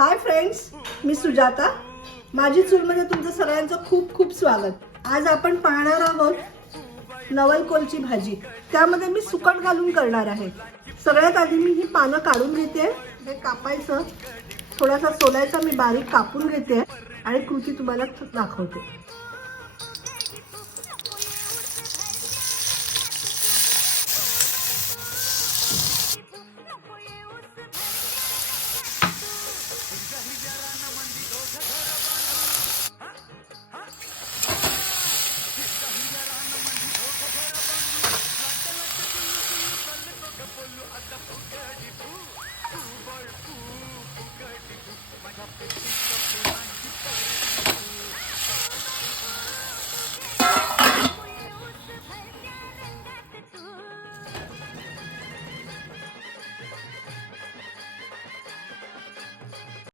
Hi friends मी सुजाता. माझी चूलमध्ये म्हणजे तुमचं सगळ्यांचं खूप खूप स्वागत. आज आपण पाहणार आहोत नवलकोलची भाजी. त्यामध्ये मी सुकट घालून करणार आहे. सगळ्यात आधी मी ही पानं काढून घेते. हे कापायचं. थोडासा सोलायचा मी बारीक कापून घेते. आणि कृती तुम्हाला दाखवते. ಹುಲ್ಲು ಅದ ಪುಗಡಿದು ಹೂವಳು ಪೂ ಪುಗಡಿದು ಮನ